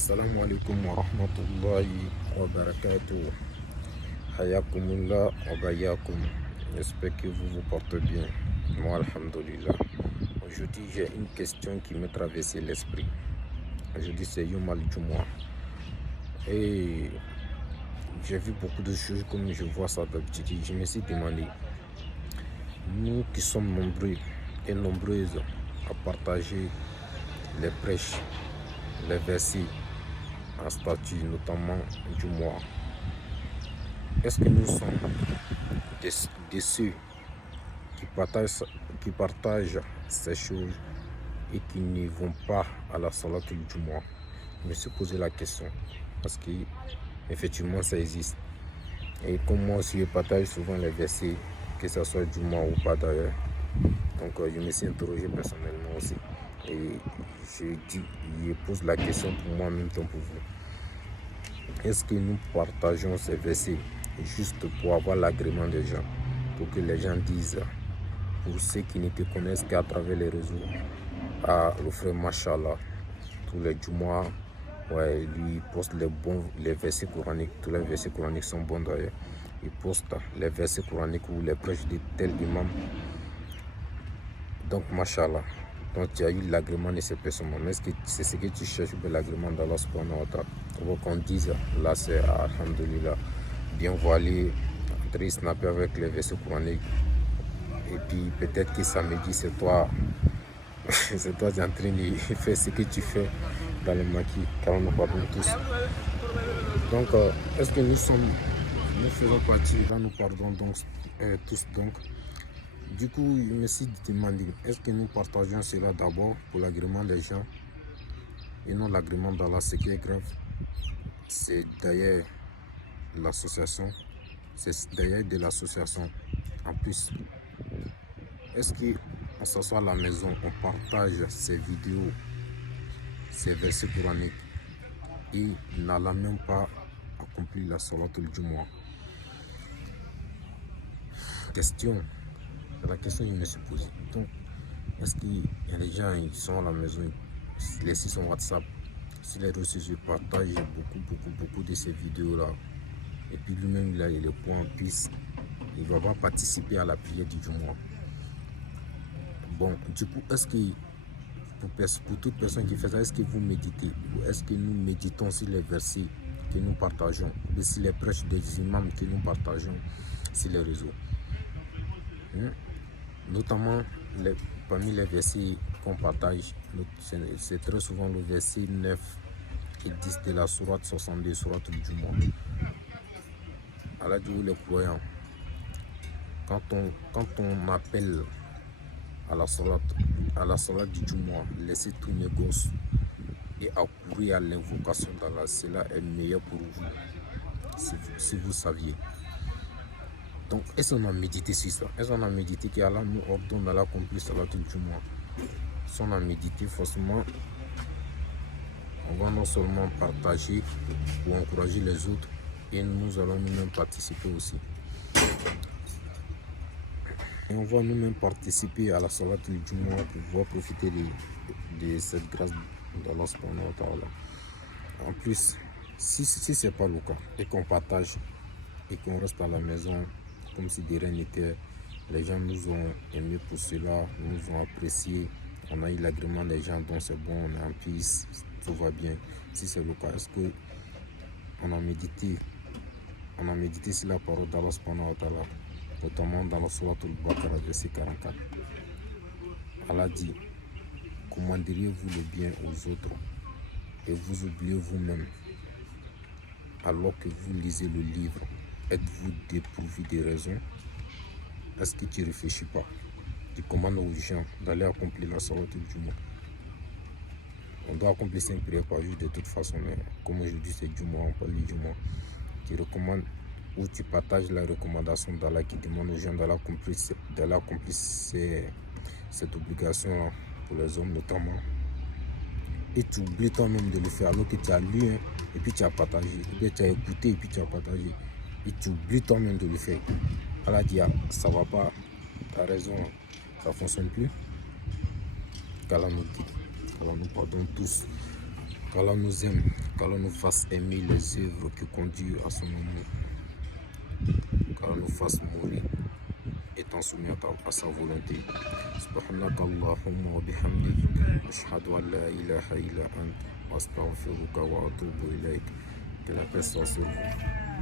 Assalamu alaikum wa rahmatullahi wa barakatuh. Hayakumullah wa bayakum. J'espère que vous vous portez bien. Moi, alhamdulillah. Aujourd'hui, j'ai une question qui me traversait l'esprit. Aujourd'hui, c'est Yom al-Jumu'ah. Et j'ai vu beaucoup de choses comme je vois ça d'habitude. Je me suis demandé, nous qui sommes nombreux et nombreuses à partager les prêches, les versets en statut, notamment du mois, est-ce que nous sommes de ceux qui partagent ces choses et qui ne vont pas à la salat du mois? Je me suis posé la question parce que effectivement ça existe. Et comme moi aussi je partage souvent les versets, que ce soit du mois ou pas d'ailleurs, donc je me suis interrogé personnellement aussi. Et je pose la question pour moi en même temps pour vous. Est-ce que nous partageons ces versets juste pour avoir l'agrément des gens, pour que les gens disent, pour ceux qui ne te connaissent qu'à travers les réseaux, ah, le frère Machallah, tous les Jumu'ah, ouais, lui il poste les versets coraniques, tous les versets coraniques sont bons d'ailleurs. Il poste les versets coraniques ou les prêches de tel imam. Donc, Machallah, donc tu as eu l'agrément de ces personnes. Mais est-ce que c'est ce que tu cherches, l'agrément d'Allah subhanahu wa ta'ala? Pour qu'on dise, là c'est alhamdulillah, bien voilé, en train de snapper avec les versets coraniques. Et puis peut-être que samedi c'est toi, c'est toi qui es en train de faire ce que tu fais dans le maquis, car on nous pardonne tous. Donc, est-ce que nous faisons partie, là nous pardonnons donc, tous donc. Du coup, je me suis demandé, est-ce que nous partageons cela d'abord pour l'agrément des gens et non l'agrément d'Allah? Ce qui est grave, c'est d'ailleurs l'association, c'est d'ailleurs de l'association. En plus, est-ce qu'on s'assoit à la maison, on partage ces vidéos, ces versets coraniques et n'allant même pas accomplir la salat du mois? Question. C'est la question que je me suis posée. Donc, est-ce qu'il y a des gens qui sont à la maison, ils laissent son WhatsApp, sur les réseaux sociaux, partagent beaucoup de ces vidéos-là, et puis lui-même il a les points en piste, il ne va pas participer à la prière du mois. Bon, du coup, est-ce que pour toute personne qui fait ça, est-ce que vous méditez, ou est-ce que nous méditons sur les versets que nous partageons, ou sur les prêches des imams que nous partageons sur les réseaux? Notamment parmi les versets qu'on partage, c'est très souvent le verset 9 et 10 de la sourate 62, sourate du mois. Allah dit aux les croyants, quand on appelle à la salat du mois, laissez tous mes gosses et accourir à l'invocation d'Allah, cela est meilleur pour vous, si vous saviez. Donc, est-ce qu'on a médité sur ça? Est-ce qu'on a médité qu'Allah nous ordonne d'aller accomplir salat du mois? Si on a médité, forcément, on va non seulement partager ou encourager les autres, et nous allons nous-mêmes participer aussi. Et on va nous-mêmes participer à la salat du mois pour pouvoir profiter de cette grâce d'Allah subhanahu wa ta'ala. En plus, si ce n'est pas le cas, et qu'on partage, et qu'on reste à la maison, comme si de rien n'était, les gens nous ont aimés pour cela, nous ont apprécié, on a eu l'agrément des gens, donc c'est bon, on est en peace, tout va bien. Si c'est le cas, est-ce que on a médité sur la parole d'Allah subhanahu wa ta'ala, notamment dans la sourate al-Baqarah, verset 44. Allah dit, commanderiez-vous le bien aux autres et vous oubliez vous-même alors que vous lisez le livre? Êtes-vous dépourvu de raison? Est-ce que tu ne réfléchis pas? Tu commandes aux gens d'aller accomplir la salat du mois. On doit accomplir 5 prières par jour de toute façon, mais comme aujourd'hui c'est du mois, on parle du mois. Tu recommandes ou tu partages la recommandation d'Allah qui demande aux gens d'aller accomplir cette obligation pour les hommes notamment. Et tu oublies toi-même de le faire alors que tu as lu et puis tu as partagé, et puis tu as écouté et puis tu as partagé. Et tu oublies toi-même de le faire. Allah dit, ah, ça va pas, tu as raison, ça ne fonctionne plus. Qu'Allah nous guide, qu'Allah nous pardonne tous, qu'Allah nous aime, qu'Allah nous fasse aimer les œuvres qui conduisent à son amour, qu'Allah nous fasse mourir étant soumis à sa volonté. Subhanaka Allahumma wa bihamdik, ashhadu an la ilaha illa ant, wa astaghfiruka wa atubu ilayk. Que la paix soit sur vous.